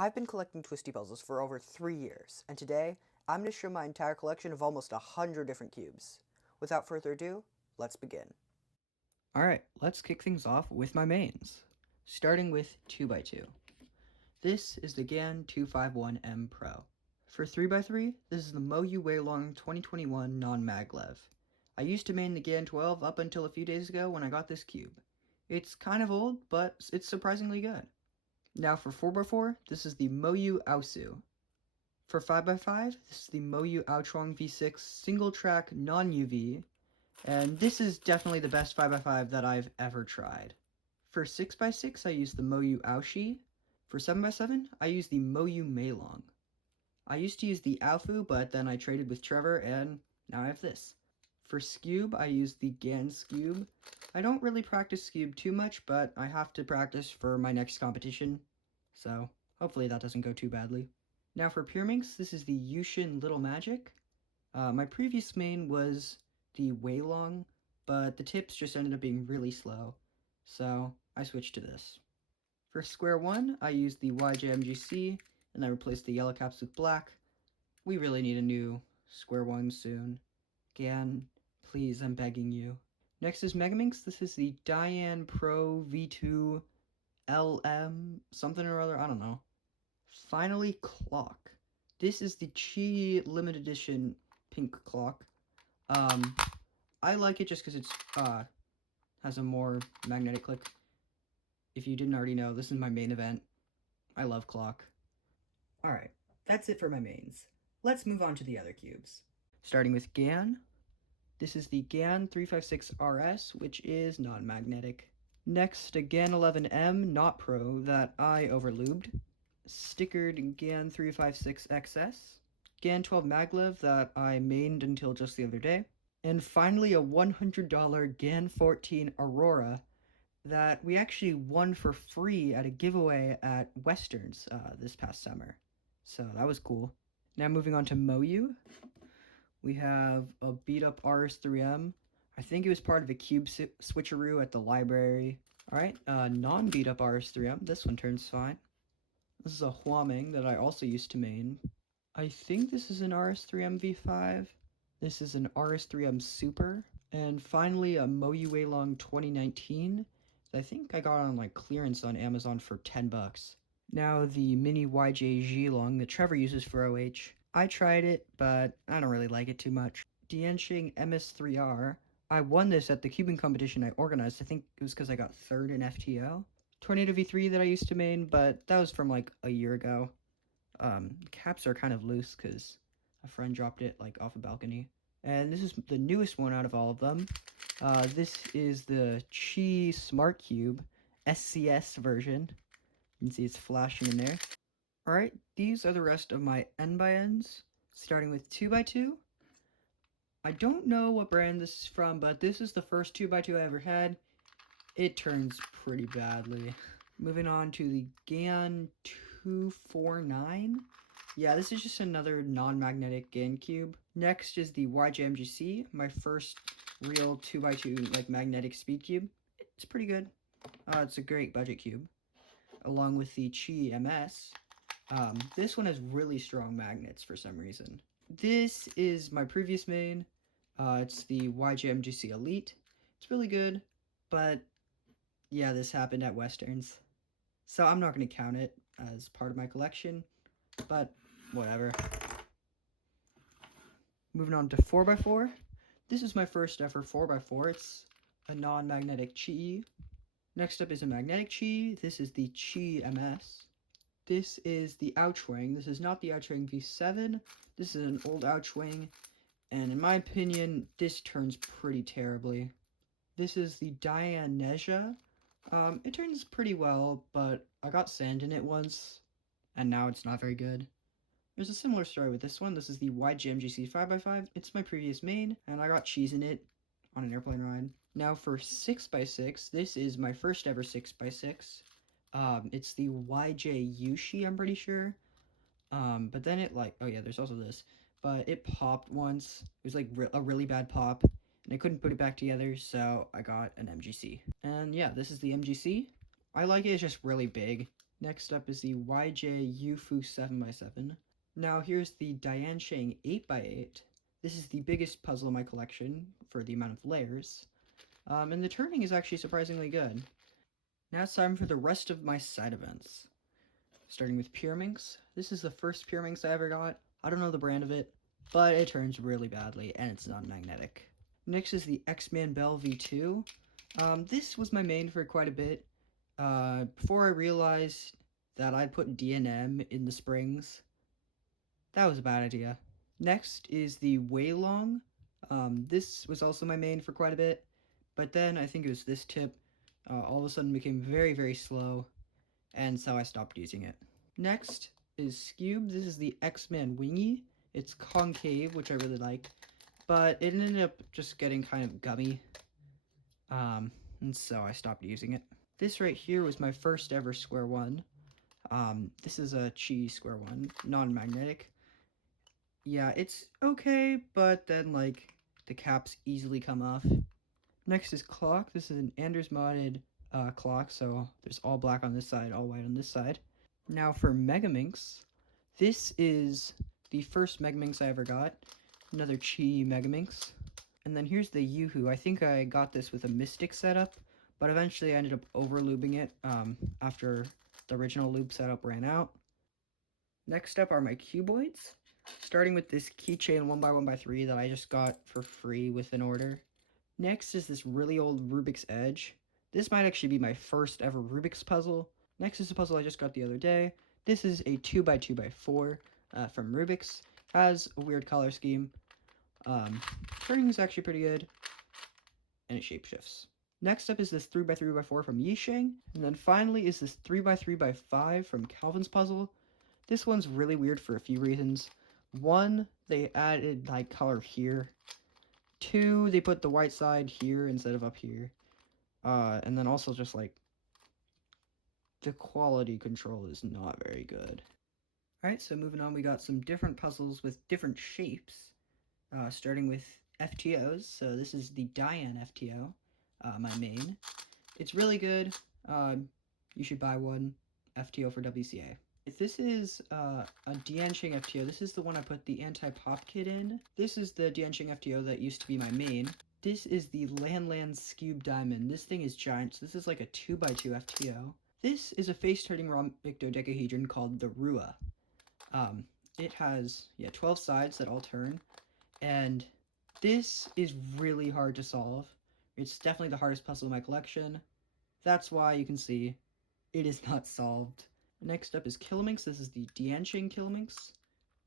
I've been collecting twisty puzzles for over 3 years, and today I'm going to show my entire collection of almost 100 different cubes. Without further ado, let's begin. Alright, let's kick things off with my mains, starting with 2x2. This is the GAN 251M Pro. For 3x3, this is the Moyu Weilong 2021 non-maglev. I used to main the GAN 12 up until a few days ago when I got this cube. It's kind of old, but it's surprisingly good. Now for 4x4, this is the Moyu Aosu. For 5x5, this is the Moyu Aochuang V6 single track non-UV, and this is definitely the best 5x5 that I've ever tried. For 6x6, I use the Moyu Aoshi. For 7x7, I use the Moyu Meilong. I used to use the Aofu, but then I traded with Trevor, and now I have this. For Scube, I use the GAN Scube. I don't really practice Scube too much, but I have to practice for my next competition, so hopefully that doesn't go too badly. Now for Pyraminx, this is the Yushin Little Magic. My previous main was the Weilong, but the tips just ended up being really slow, so I switched to this. For square one, I used the YJMGC, and I replaced the yellow caps with black. We really need a new square one soon. GAN, please, I'm begging you. Next is Megaminx. This is the Diane Pro V2 LM something or other, I don't know. Finally, Clock. This is the Chi limited edition pink clock. I like it just because it's has a more magnetic click. If you didn't already know, this is my main event. I love Clock. Alright, that's it for my mains. Let's move on to the other cubes. Starting with GAN. This is the GAN 356RS, which is non-magnetic. Next, a GAN 11M not pro that I overlubed. Stickered GAN 356XS. GAN 12 maglev that I mained until just the other day. And finally, a $100 GAN 14 Aurora that we actually won for free at a giveaway at Westerns this past summer. So that was cool. Now moving on to Moyu. We have a beat up RS3M. I think it was part of a cube switcheroo at the library. Alright, non-beat up RS3M. This one turns fine. This is a Huaming that I also used to main. I think this is an RS3M V5. This is an RS3M Super. And finally, a Moyu Weilong 2019. I think I got on like clearance on Amazon for 10 bucks. Now the mini YJ Zhilong that Trevor uses for OH. I tried it, but I don't really like it too much. Dianxing MS3R. I won this at the cubing competition I organized. I think it was because I got third in FTO. Tornado V3 that I used to main, but that was from like a year ago. Caps are kind of loose because a friend dropped it like off a balcony. And this is the newest one out of all of them. This is the Chi Smart Cube SCS version. You can see it's flashing in there. Alright, these are the rest of my N by Ns, starting with 2x2. I don't know what brand this is from, but this is the first 2x2 I ever had. It turns pretty badly. Moving on to the GAN 249. Yeah, this is just another non-magnetic GAN cube. Next is the YJMGC, my first real 2x2 like magnetic speed cube. It's pretty good. It's a great budget cube. Along with the Chi MS. This one has really strong magnets for some reason. This is my previous main. It's the YJMGC Elite. It's really good, but yeah, this happened at Westerns. So I'm not going to count it as part of my collection, but whatever. Moving on to 4x4. This is my first ever 4x4. It's a non-magnetic Chi. Next up is a magnetic Chi. This is the Chi MS. This is the Aochuang. This is not the Aochuang V7. This is an old Aochuang, and in my opinion, this turns pretty terribly. This is the Dianesia. It turns pretty well, but I got sand in it once, and now it's not very good. There's a similar story with this one. This is the YGMGC 5x5. It's my previous main, and I got cheese in it on an airplane ride. Now for 6x6, this is my first ever 6x6. It's the YJ Yushi, I'm pretty sure. But then it like, oh yeah, there's also this. But it popped once. It was like a really bad pop, and I couldn't put it back together, so I got an MGC. And yeah, this is the MGC. I like it, it's just really big. Next up is the YJ Yufu 7x7. Now here's the Diansheng 8x8. This is the biggest puzzle in my collection for the amount of layers. And the turning is actually surprisingly good. Now it's time for the rest of my side events. Starting with Pyraminx. This is the first Pyraminx I ever got. I don't know the brand of it, but it turns really badly and it's not magnetic. Next is the X-Man Bell V2. This was my main for quite a bit. Before I realized that I'd put DNM in the springs. That was a bad idea. Next is the Weilong. This was also my main for quite a bit, but then I think it was this tip all of a sudden became very, very slow, and so I stopped using it. Next is Scube. This is the X-Man Wingy. It's concave, which I really like, but it ended up just getting kind of gummy, and so I stopped using it. This right here was my first ever square one. This is a Chi square one, non-magnetic. Yeah, it's okay, but then, like, the caps easily come off. Next is Clock. This is an Anders modded clock, so there's all black on this side, all white on this side. Now for Megaminx, this is the first Megaminx I ever got. Another Chi Megaminx. And then here's the Yoo-Hoo. I think I got this with a Mystic setup, but eventually I ended up over-lubing it after the original lube setup ran out. Next up are my Cuboids, starting with this keychain 1x1x3 that I just got for free with an order. Next is this really old Rubik's Edge. This might actually be my first ever Rubik's puzzle. Next is a puzzle I just got the other day. This is a 2x2x4 from Rubik's. Has a weird color scheme. Turning is actually pretty good, and it shapeshifts. Next up is this 3x3x4 from Yisheng, and then finally is this 3x3x5 from Calvin's Puzzle. This one's really weird for a few reasons. One, they added like color here. Two, they put the white side here instead of up here. And then also just like the quality control is not very good. Alright, so moving on, we got some different puzzles with different shapes. Starting with FTOs. So this is the Diane FTO, my main. It's really good. You should buy one. FTO for WCA. If this is a Diansheng FTO, this is the one I put the anti-pop kit in. This is the Diansheng FTO that used to be my main. This is the Lan Scube Diamond. This thing is giant, so this is like a 2x2 FTO. This is a face-turning rhombic dodecahedron called the Rua. It has, 12 sides that all turn, and this is really hard to solve. It's definitely the hardest puzzle in my collection. That's why you can see it is not solved. Next up is Kilominx. This is the Diansheng Kilominx.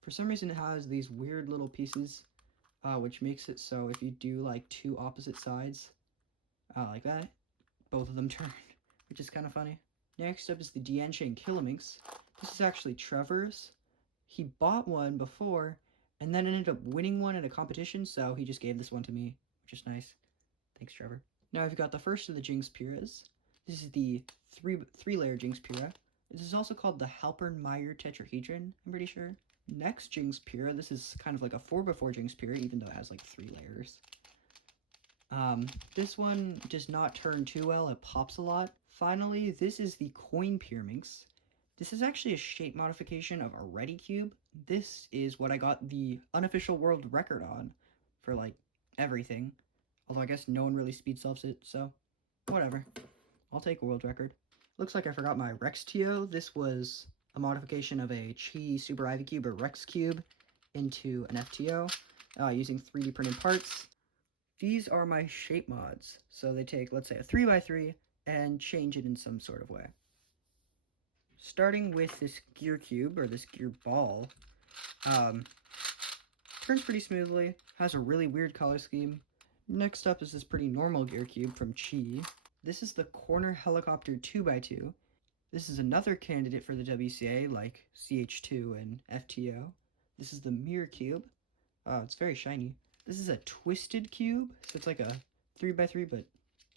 For some reason it has these weird little pieces, which makes it so if you do like two opposite sides, like that, both of them turn, which is kind of funny. Next up is the Diansheng Kilominx. This is actually Trevor's. He bought one before, and then ended up winning one at a competition, so he just gave this one to me, which is nice. Thanks, Trevor. Now I've got the first of the Jinx Piras. This is the three-layer Jinx Pira. This is also called the Halpern-Meyer Tetrahedron, I'm pretty sure. Next Jinx Pira, this is kind of like a 4x4 Jinx Pira, even though it has like 3 layers. This one does not turn too well, it pops a lot. Finally, this is the Coin Pyraminx. This is actually a shape modification of a Ready Cube. This is what I got the unofficial world record on for like everything. Although I guess no one really speed solves it, so whatever. I'll take a world record. Looks like I forgot my Rex TO. This was a modification of a Chi Super Ivy Cube or Rex Cube into an FTO using 3D printed parts. These are my shape mods. So they take, let's say, a 3x3 and change it in some sort of way. Starting with this gear cube, or this gear ball, turns pretty smoothly, has a really weird color scheme. Next up is this pretty normal gear cube from Chi. This is the Corner Helicopter 2x2. This is another candidate for the WCA, like CH2 and FTO. This is the Mirror Cube. It's very shiny. This is a Twisted Cube, so it's like a 3x3, but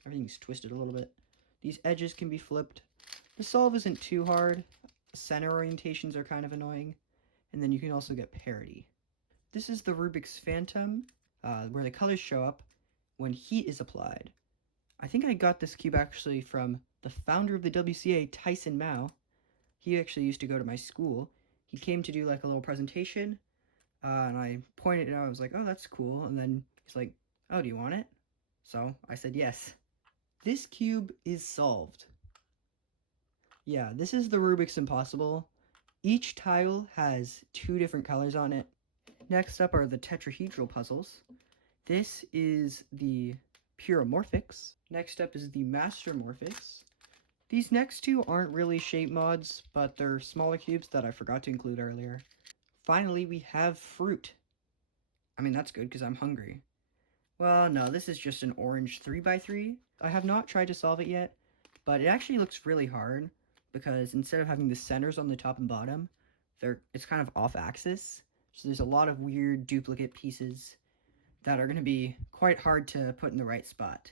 everything's twisted a little bit. These edges can be flipped. The solve isn't too hard. Center orientations are kind of annoying. And then you can also get parity. This is the Rubik's Phantom, where the colors show up when heat is applied. I think I got this cube actually from the founder of the WCA, Tyson Mao. he actually used to go to my school. He came to do like a little presentation, and I pointed it out. I was like, oh, that's cool. And then he's like, oh, do you want it? So I said yes. This cube is solved. Yeah, this is the Rubik's Impossible. Each tile has 2 different colors on it. Next up are the tetrahedral puzzles. This is the Puromorphics. Next up is the Mastermorphics. These next 2 aren't really shape mods, but they're smaller cubes that I forgot to include earlier. Finally, we have fruit. I mean, that's good because I'm hungry. Well, no, this is just an orange 3x3. I have not tried to solve it yet, but it actually looks really hard because instead of having the centers on the top and bottom, it's kind of off axis. So there's a lot of weird duplicate pieces that are going to be quite hard to put in the right spot.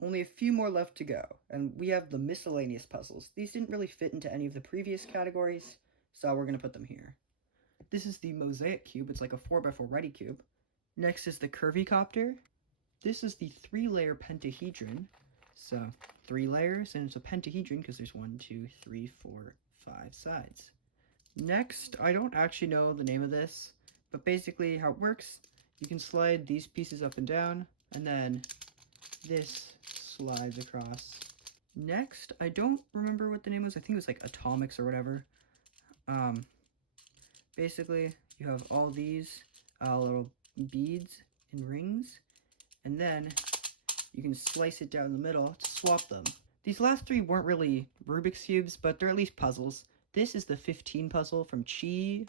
Only a few more left to go, and we have the miscellaneous puzzles. These didn't really fit into any of the previous categories, so we're going to put them here. This is the mosaic cube. It's like a 4x4 ready cube. Next is the curvy copter. This is the 3-layer pentahedron. So 3 layers, and it's a pentahedron because there's 1, 2, 3, 4, 5 sides. Next, I don't actually know the name of this, but basically how it works, you can slide these pieces up and down, and then this slides across. Next, I don't remember what the name was. I think it was like atomics or whatever. Basically, you have all these little beads and rings, and then you can slice it down the middle to swap them. These last 3 weren't really Rubik's Cubes, but they're at least puzzles. This is the 15 puzzle from Chi.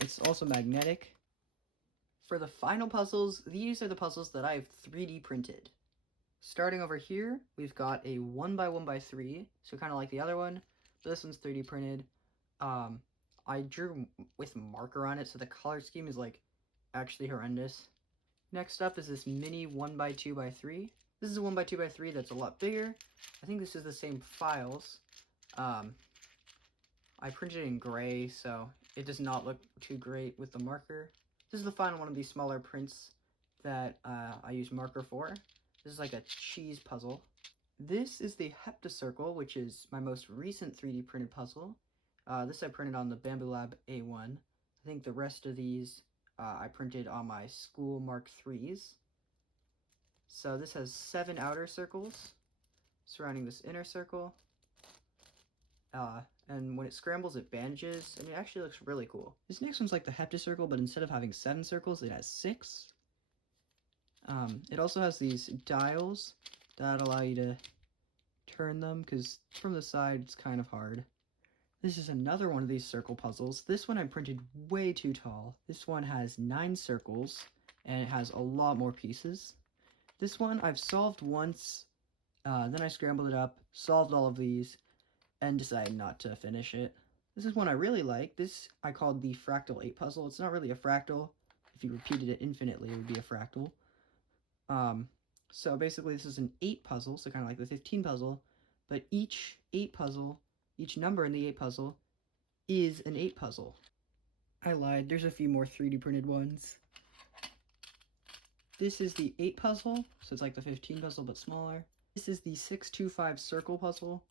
It's also magnetic. For the final puzzles, these are the puzzles that I've 3D printed. Starting over here, we've got a 1x1x3, so kind of like the other one, but this one's 3D printed. I drew with marker on it, so the color scheme is like actually horrendous. Next up is this mini 1x2x3. This is a 1x2x3 that's a lot bigger. I think this is the same files. I printed it in gray, so it does not look too great with the marker. This is the final one of these smaller prints that I use marker for. This is like a cheese puzzle. This is the heptacircle, which is my most recent 3D printed puzzle. This I printed on the Bamboo Lab A1. I think the rest of these I printed on my school Mark IIIs. So this has 7 outer circles surrounding this inner circle. And when it scrambles, it bandages, and it actually looks really cool. This next one's like the heptacircle, but instead of having 7 circles, it has 6. It also has these dials that allow you to turn them, because from the side, it's kind of hard. This is another one of these circle puzzles. This one I printed way too tall. This one has 9 circles, and it has a lot more pieces. This one I've solved once, then I scrambled it up, solved all of these, and decided not to finish it. This is one I really like. This I called the Fractal 8 puzzle. It's not really a fractal. If you repeated it infinitely, it would be a fractal. So basically this is an 8 puzzle, so kind of like the 15 puzzle, but each number in the 8 puzzle is an 8 puzzle. I lied, there's a few more 3D printed ones. This is the 8 puzzle, so it's like the 15 puzzle but smaller. This is the 625 circle puzzle.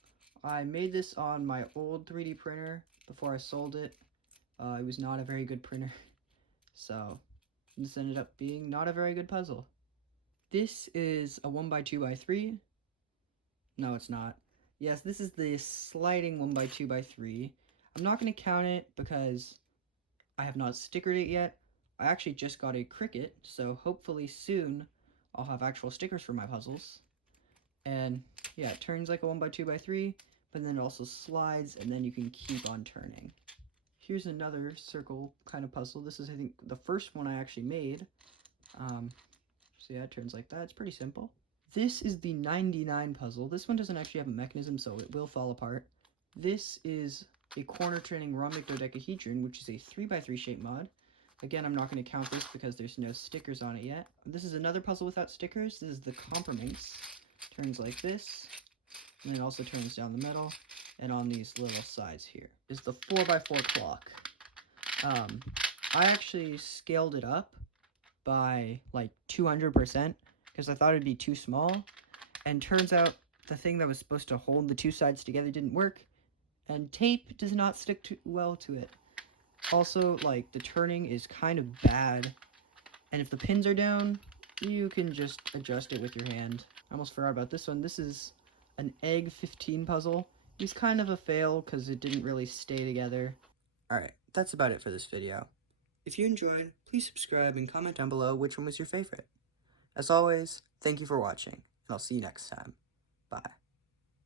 I made this on my old 3D printer before I sold it. It was not a very good printer, so this ended up being not a very good puzzle. This is a 1x2x3. No, it's not. Yes, this is the sliding 1x2x3. I'm not going to count it because I have not stickered it yet. I actually just got a Cricut, so hopefully soon I'll have actual stickers for my puzzles. And yeah, it turns like a 1x2x3, but then it also slides, and then you can keep on turning. Here's another circle kind of puzzle. This is, I think, the first one I actually made. So yeah, it turns like that. It's pretty simple. This is the 99 puzzle. This one doesn't actually have a mechanism, so it will fall apart. This is a corner turning rhombic dodecahedron, which is a 3x3 shape mod. Again, I'm not going to count this because there's no stickers on it yet. This is another puzzle without stickers. This is the compromise. Turns like this, and then it also turns down the middle, and on these little sides here is the 4x4 clock. I actually scaled it up by like 200% because I thought it'd be too small, and turns out the thing that was supposed to hold the 2 sides together didn't work, and tape does not stick too well to it. Also, like, the turning is kind of bad, and if the pins are down, you can just adjust it with your hand. I almost forgot about this one. This is an egg 15 puzzle. It's kind of a fail because it didn't really stay together. Alright, that's about it for this video. If you enjoyed, please subscribe and comment down below which one was your favorite. As always, thank you for watching, and I'll see you next time. Bye.